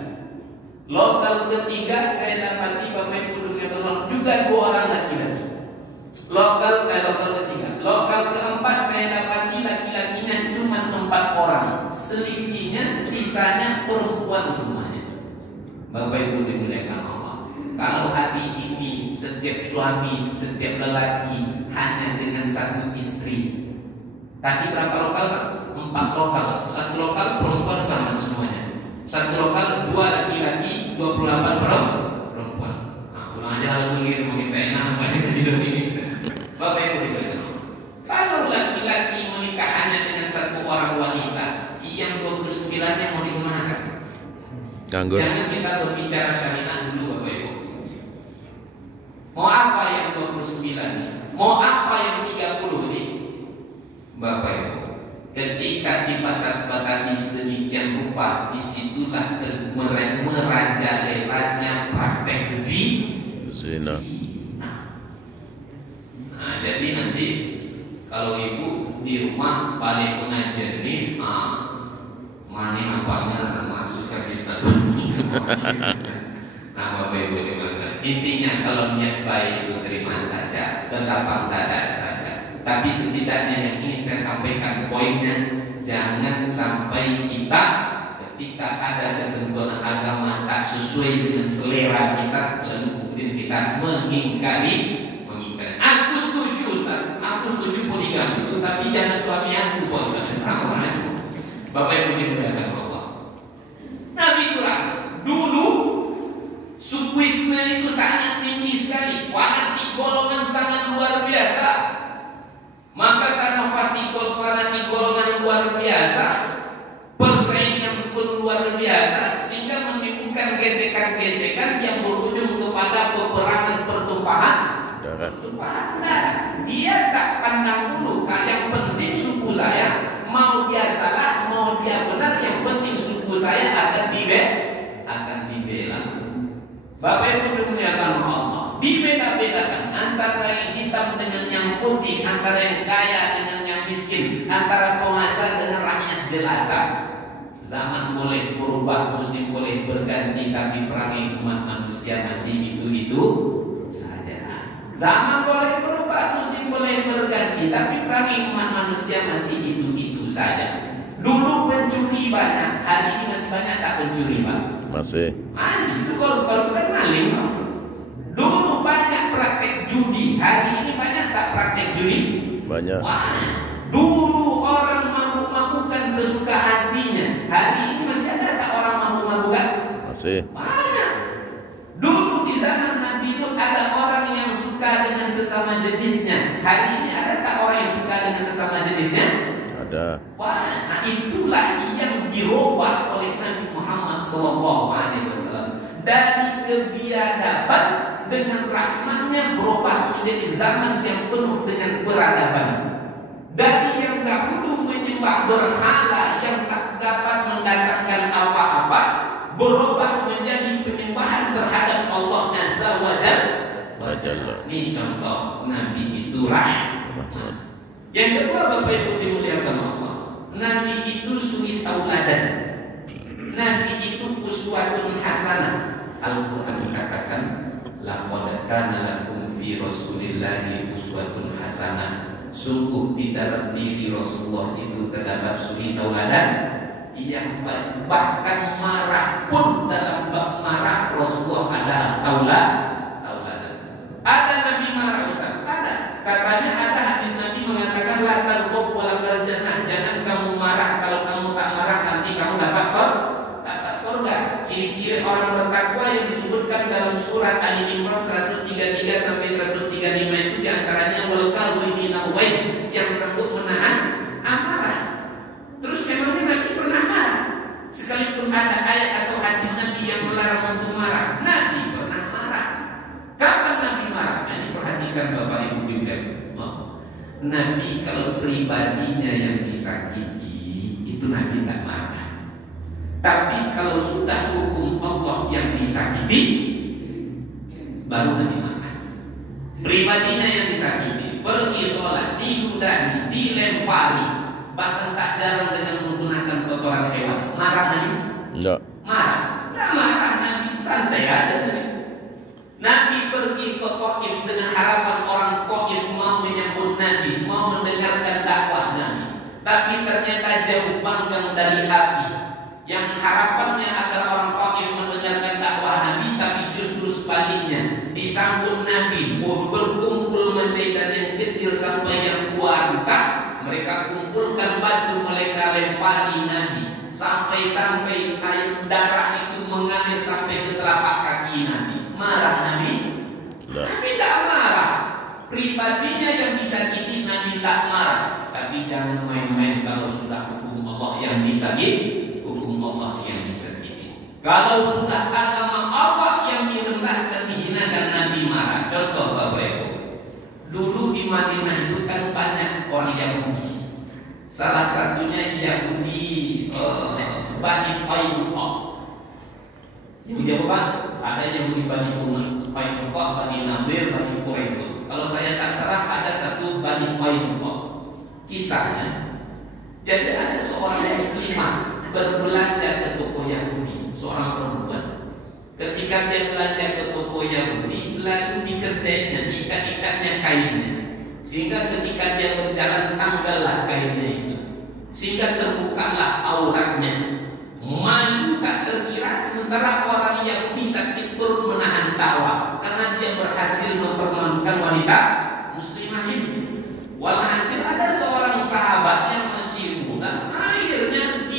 Lokal ketiga saya dapati Bapak Ibu juga 2 orang laki-laki. Lokal ketiga. Lokal keempat saya dapati laki-lakinya cuma 4 orang. Selisihnya sisanya perempuan semuanya. Bapak Ibu dimuliakan Allah. Kalau hari ini setiap suami, setiap lelaki hanya dengan 1 istri. Tadi berapa lokal Pak? 4 lokal. 1 lokal perempuan sama semuanya. 1 lokal 2 laki-laki, 28 perempuan. Nah, pulang aja lalu lagi semakin enak apa yang tidak ini. Bapak Ibu dimuliakan Allah. Kalau laki-laki menikah hanya dengan 1 orang wanita, yang 29-nya mau dikemanakan? Nganggur. Jangan kita berbicara syariat dulu Bapak Ibu. Mau apa yang 29-nya? Mau apa yang 30 ini? Bapak Ibu, ketika dibatas-batasi sedemikian rupa, disitulah merajalelanya praktek zina. Nah, jadi nanti kalau ibu di rumah balik pengajian ini, mana nampaknya masuk ke Kristen. Nah, Bapak Ibu dimakan. Intinya kalau niat baik itu terima saja, berlapang dada saja. Tapi setidaknya yang ingin saya sampaikan poinnya, jangan sampai kita ketika ada ketentuan agama tak sesuai dengan selera kita, lalu kemudian kita mengingkari. Aku setuju Ustaz, aku setuju poligami itu, tapi jangan suami aku Ustaz. Sama aja. Bapak Ibu dimuliakan Allah. Nabi Quran dulu sukuisme itu sangat tinggi sekali, fanatik golongan sangat luar biasa. Maka karena fanatik golongan luar biasa, persaingan pun luar biasa, sehingga menimbulkan gesekan-gesekan yang berujung kepada peperangan pertumpahan darah. Dia tak pandang dulu, yang penting suku saya, mau dia salah, mau dia benar, yang penting suku saya akan dibela. Bapak Ibu dimuliakan Allah, dibeda-bedakan antara yang hitam dengan yang putih, antara yang kaya dengan yang miskin, antara penguasa dengan rakyat jelata. Zaman boleh berubah, musim boleh berganti, tapi perangai umat manusia masih itu saja. Zaman boleh berubah, musim boleh berganti, tapi perangai umat manusia masih itu saja. Dulu pencuri banyak, hari ini masih banyak tak pencuri Pak? Masih itu kalau kan maling Pak. Dulu banyak praktek judi, hari ini banyak tak praktek judi? Banyak. Dulu orang mabuk-mabukan sesuka hatinya, hari ini masih ada tak orang mabuk-mabukan? Masih. Banyak. Dulu di zaman Nabi Nuh ada orang yang suka dengan sesuka sesama jenisnya. Hari ini ada tak orang yang suka dengan sesama jenisnya? Ada. Wah, nah itulah yang dirubah oleh Nabi Muhammad SAW. Dari kebiadaban dengan rahmatnya berubah menjadi zaman yang penuh dengan peradaban. Dari yang dahulu menyembah berhala yang tak dapat mendatangkan apa-apa, berubah menjadi penyembahan terhadap Allah Azza wa Jalla. Ini contoh Nabi itu rahmat. Yang kedua, Bapak Ibu dimuliakan Allah, Nabi itu suri tauladan. Nabi itu uswatun hasanah. Al-Quran katakan, laqad kana lakum fi Rasulillahi uswatun hasanah. Sungguh di dalam diri Rasulullah itu terdapat suri tauladan yang bahkan marah pun dalam bab marah Rasulullah ada tauladan. Ada Nabi marah, Ustaz? Ada. Katanya ada hadis Nabi mengatakan la taghdab wa la tarjana. Jangan kamu marah, kalau kamu tak marah nanti kamu dapat surga. Ciri-ciri orang bertakwa yang disebutkan dalam surat Ali Imran 133 sampai 135 itu diantaranya wal kadhimina waiz, yang sanggup menahan amarah. Terus memangnya Nabi pernah marah? Sekalipun ada ayat atau hadis Nabi yang melarang untuk marah, Nabi pernah marah. Kapan Nabi marah? Ini perhatikan Bapak Ibu Nabi kalau pribadinya yang disakiti itu Nabi tidak marah. Tapi kalau sudah hukum Allah yang disakiti, baru Nabi marah. Pribadinya yang disakiti, pergi sholat, diludahi, dilempari, bahkan tak jarang dengan menggunakan kotoran hewan. Marah Nabi? Enggak. Marah. Tidak marah Nabi, santai aja Nabi. Nabi pergi ke Taif dengan harapan orang Taif mau menyambut Nabi, mau mendengarkan dakwah Nabi. Tapi ternyata jauh panggang dari api. Yang harapannya agar orang Taif mendengarkan dakwah Nabi, tapi justru sebaliknya disambut Nabi. Berkumpul mendekat yang kecil sampai yang kuarta, mereka kumpulkan batu, mereka lempari Nabi, sampai-sampai air darah itu mengalir sampai ke telapak kaki Nabi. Marah Nabi? Nabi tak marah. Pribadinya yang disakiti Nabi tak marah. Tapi jangan main-main kalau sudah hukum Allah yang disakiti. Allah yang disakiti. Kalau sudah agama Allah yang direndahkan, dihinakan, Nabi marah. Contoh Bapak Ibu, dulu di Madinah itu kan banyak orang Yahudi. Salah satunya Yahudi Bani Qainuqa. Yahudi apa? Ada Yahudi Bani Qainuqa, Bani Nadir, Bani Quraisyah. Kalau saya tak salah ada satu Bani Qainuqa. Kisahnya, jadi ada seorang muslimah berbelanja ke toko Yahudi, seorang perempuan. Ketika dia belanja ke toko Yahudi, lalu dikerjainnya, diikat-ikatnya kainnya, sehingga ketika dia berjalan tanggallah kainnya itu, sehingga terbukalah auratnya. Malu tak terkira, sementara orang Yahudi sakit perut menahan tawa karena dia berhasil mempermalukan wanita muslimah ini. Walhasil ada seorang sahabat yang masih muda, akhirnya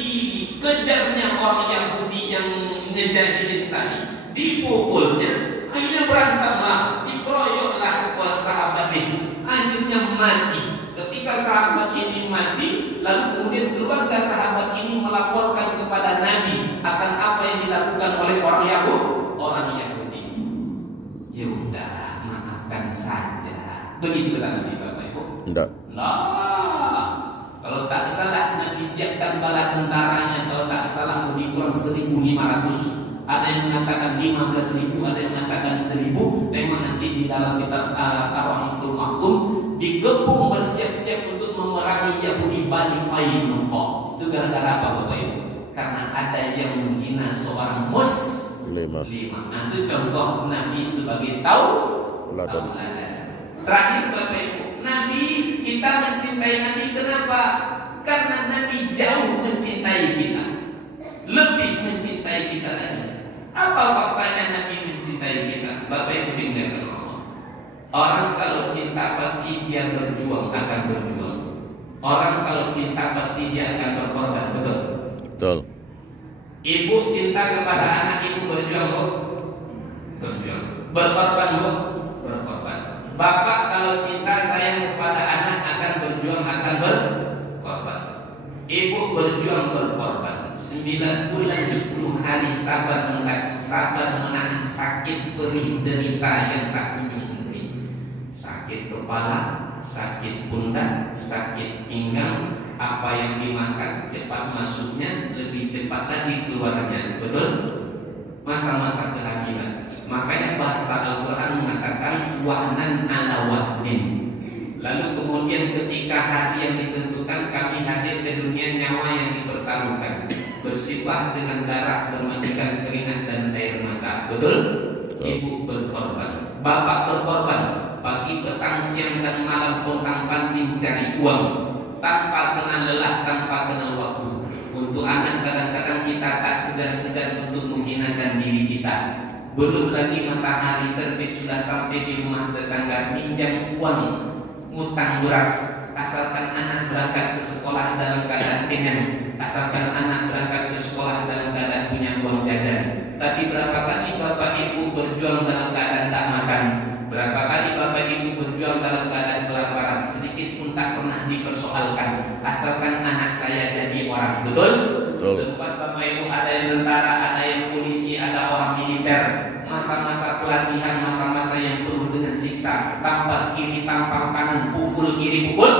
kejarnya orang Yahudi yang ngejahilin tadi, dipukulnya, akhirnya berantemlah, dikeroyoklah ke sahabat ini, akhirnya mati. Ketika sahabat ini mati, lalu kemudian keluarga sahabat ini melaporkan kepada Nabi akan apa yang dilakukan oleh orang Yahudi. Ya udah, maafkan saja. Begitu kata Nabi, Bapak Ibu. Enggak. Nah, kalau tak salah Nabi siapkan bala tentaranya. Kalau tak salah lebih kurang 1.500. Ada yang mengatakan 15.000, ada yang mengatakan 1.000. Memang nanti di dalam kitab Ar-Rahimul Mahtum digepung bersiap-siap untuk memerangi Yahudi Bani Qainuqa. Itu gara-gara apa Bapak Ibu? Karena ada yang menghina seorang muslim. Nah, itu contoh Nabi sebagai tauladan. Terakhir Bapak Ibu, Nabi, kita mencintai Nabi kenapa? Karena Nabi jauh mencintai kita, lebih mencintai kita lagi. Apa faktanya Nabi mencintai kita? Bapak Ibu dimuliakan Allah. Orang kalau cinta pasti dia berjuang, akan berjuang. Orang kalau cinta pasti dia akan berkorban, betul? Betul. Ibu cinta kepada anak, ibu berjuang, Bu? Berjuang. Berkorban, Bu? Berkorban. Bapak kalau cinta sayang kepada anak akan berjuang, akan berkorban. Ibu berjuang berkorban 9 bulan 10 hari sabar menahan sakit perih derita yang tak kunjung henti. Sakit kepala, sakit pundak, sakit pinggang. Apa yang dimakan cepat masuknya, lebih cepat lagi keluarnya. Betul? Masa-masa kehamilan. Makanya bahasa Al-Quran mengatakan wahnan ala wahnin. Lalu kemudian ketika hari yang ditentukan kami hadir ke dunia, nyawa yang dipertaruhkan, bersifat dengan darah, bermandikan keringat dan air mata. Betul? Ibu berkorban, bapak berkorban, pagi, petang, siang dan malam pontang-panting cari uang, tanpa kenal lelah, tanpa kenal waktu. Untuk anak kadang-kadang kita tak segan-segan untuk menghinakan diri kita. Belum lagi matahari terbit sudah sampai di rumah tetangga, minjam uang, ngutang beras. Asalkan anak berangkat ke sekolah dalam keadaan kenyang, asalkan anak berangkat ke sekolah dalam keadaan punya uang jajan. Tapi berapa kali bapak ibu berjuang dalam keadaan tak makan, berapa kali bapak ibu berjuang dalam keadaan kelaparan, sedikit pun tak pernah dipersoalkan, asalkan anak saya jadi orang. Betul? Sempat bapak ibu ada yang tentara, ada yang polisi, ada orang militer. Masa-masa pelatihan, masa-masa yang penuh dengan siksa, tampar kiri, tampar kanan, pukul kiri, pukul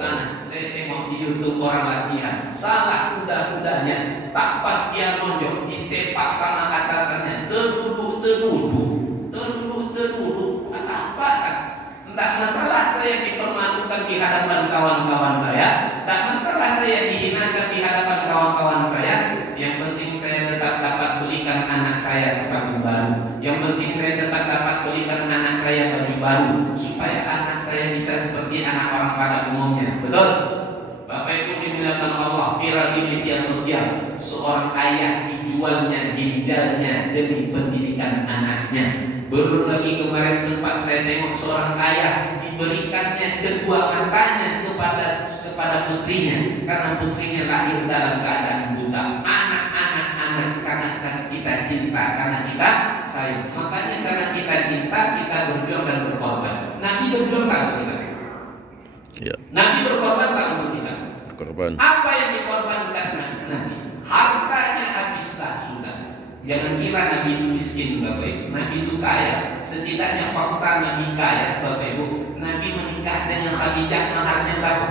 kanan. Saya tengok di YouTube orang latihan, salah kuda-kudanya, tak pas dia nonjok, disepak sama atasannya, terduduk, apa kan? Tidak masalah saya dipermalukan di hadapan kawan-kawan saya, tidak masalah saya dihinakan di hadapan kawan-kawan saya. Yang penting saya tetap dapat belikan anak saya sepatu baru. Yang penting saya tetap dapat belikan anak saya baju baru, supaya anak saya bisa seperti anak orang pada umumnya. Betul? Bapak Ibu dimuliakan Allah, viral di media sosial, seorang ayah dijualnya ginjalnya demi pendidikan anaknya. Belum lagi kemarin sempat saya tengok seorang ayah diberikannya kedua matanya kepada putrinya, karena putrinya lahir dalam keadaan buta. Anak karena kita cinta, karena kita sayang. Makanya karena kita cinta, kita berjuang dan berkorban. Nabi berjuang tak untuk kita? Ya. Nabi berkorban tak untuk kita? Korban. Apa yang dikorbankan Nabi? Hartanya habislah sudah. Jangan kira Nabi itu miskin, Bapak Ibu. Nabi itu kaya. Setidaknya fakta Nabi kaya, Bapak Ibu. Nabi menikah dengan Khadijah, maharnya berapa?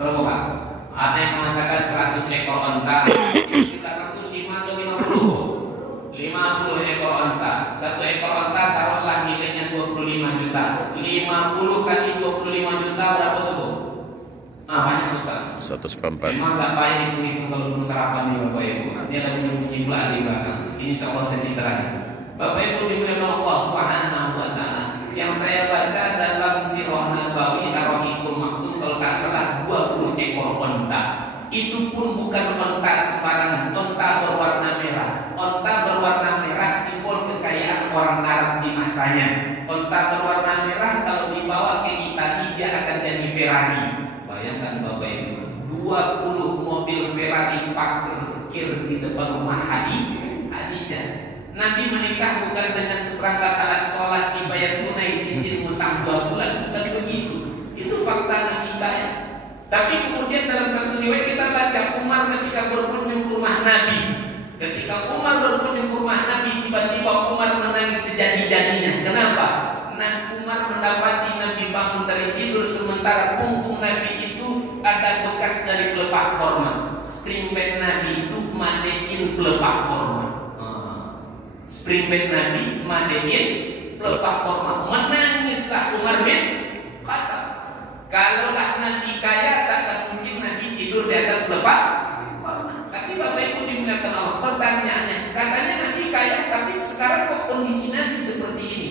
Berapa Pak? Ada yang mengatakan 100 ekor unta. Itu kita tuh 5 atau 50? 50 ekor unta. 1 ekor unta taruhlah nilainya 25 juta. 50 kali 25 juta berapa tuh, Bu? Banyak Ustaz. 1/4. Memang gak payah itu kalau belum sarapan nih Bapak Ibu. Nanti ada bunyi-bunyi pula di belakang. Ini insyaallah sesi terakhir. Bapak Ibu dimuliakan Allah Subhanahu wa taala. Yang saya baca dalam Sirah Nabawi Ar-Rahiqul Maktum, kalau tak salah 20 ekor unta. Itu pun bukan unta sembarangan, unta berwarna merah. Unta berwarna merah simbol kekayaan orang Arab di masanya. Unta berwarna merah kalau dibawa ke Italia dia akan jadi Ferrari. Bayangkan Bapak Ibu, 20 mobil Ferrari parkir di depan rumah Khadijah. Nabi menikah bukan dengan seperangkat alat sholat dibayar tunai, cincin utang 2 bulan, bukan begitu. Itu fakta Nabi kaya. Tapi kemudian dalam satu riwayat kita baca Umar ketika berkunjung ke rumah Nabi. Ketika Umar berkunjung ke rumah Nabi, tiba-tiba Umar menangis sejadi-jadinya. Kenapa? Nah, Umar mendapati Nabi bangun dari tidur, sementara punggung Nabi itu ada bekas dari pelepah korma. Spring bed Nabi itu made in pelepah korma. Spring bed Nabi made in pelepah korma. Menangislah Umar bin Khattab. Kalaulah Nabi kaya, takkan mungkin Nabi tidur di atas pelepah korma. Tapi Bapak Ibu dimuliakan Allah, pertanyaannya, katanya Nabi kaya, tapi sekarang kok kondisi Nabi seperti ini?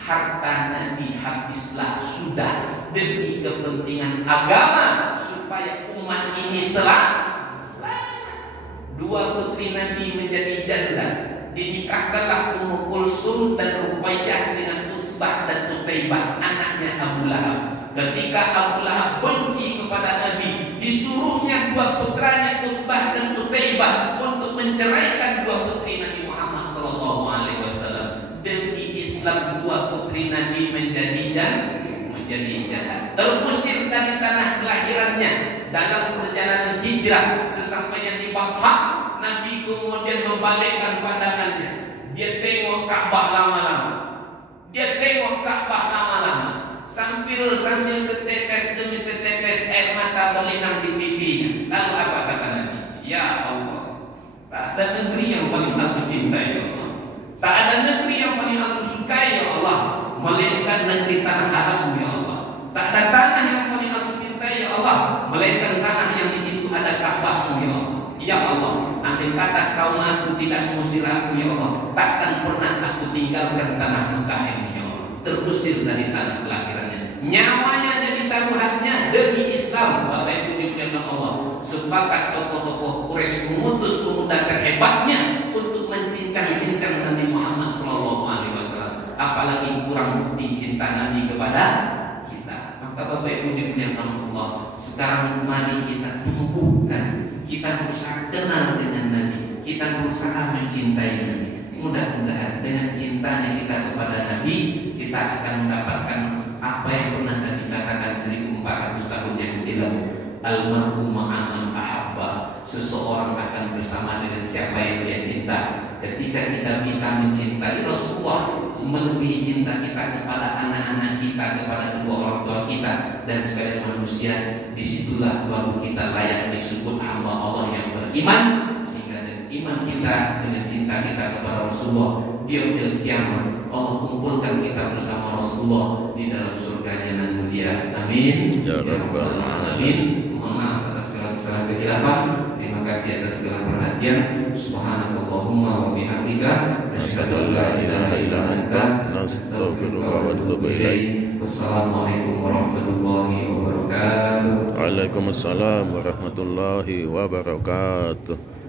Harta Nabi habislah sudah demi kepentingan agama, supaya umat ini selamat. 2 putri Nabi menjadi janda. Dinikahkanlah Ummu Kulsum dan Ruqayyah dengan Utsbah dan Utaibah, anaknya Abu Lahab. Ketika Abu Lahab benci kepada Nabi, disuruhnya 2 putranya Utsbah dan Utaibah untuk menceraikan 2 putri Nabi Muhammad SAW. Demi Islam 2 putri putri Nabi menjadi janda, terusir dari tanah kelahirannya. Dalam perjalanan hijrah, sesampainya di Bakhah, Nabi kemudian membalikkan pandangannya. Dia tengok Ka'bah lama-lama. Sambil setetes demi setetes air mata berlinang di pipinya. Lalu apa kata Nabi? Ya Allah, tak ada negeri yang paling aku cintai ya Allah. Tak ada negeri yang paling aku sukai ya Allah, melainkan negeri tanah harammu ya Allah. Tak ada tanah yang paling aku cintai ya Allah, melainkan tanah yang di situ ada Ka'bahmu ya Allah. Ya Allah, andai kata kaum aku tidak mengusir aku ya Allah, takkan pernah aku tinggalkan tanah Mekah ini ya Allah. Terusir dari tanah kelahirannya, nyawanya jadi taruhannya demi Islam. Bapak Ibu dimuliakan Allah, sepakat tokoh-tokoh Quraisy mengutus pemuda terhebatnya untuk mencincang Nabi Muhammad SAW. Apalagi kurang bukti cinta Nabi kepada kita. Maka Bapak Ibu dimuliakan Allah, sekarang mari kita tumbuhkan, kita berusaha kenal dengan Nabi, kita berusaha mencintai Nabi. Mudah-mudahan dengan cintanya kita kepada Nabi, kita akan mendapatkan apa yang pernah Nabi katakan 1400 tahun yang silam. Almarhum ma'aman ahabba, seseorang akan bersama dengan siapa yang dia cinta. Ketika kita bisa mencintai Rasulullah, melebihi cinta kita kepada anak-anak kita, kepada kedua orang tua kita, dan sekalian manusia, disitulah baru kita layak disebut hamba Allah yang beriman. Sehingga dengan iman kita, dengan cinta kita kepada Rasulullah, di yaumil kiamat Allah kumpulkan kita bersama Rasulullah di dalam surganya nan mulia. Amin Ya Rabbal Alamin. Mohon maaf atas segala kesalahan kekhilafan. Terima kasih atas segala perhatian. Subhanakallahumma wa bihamdika, asyhadu an la ilaha illa anta, nastaghfiruka wa atubu ilaik. Wassalamualaikum warahmatullahi wabarakatuh. Waalaikumsalam warahmatullahi wabarakatuh.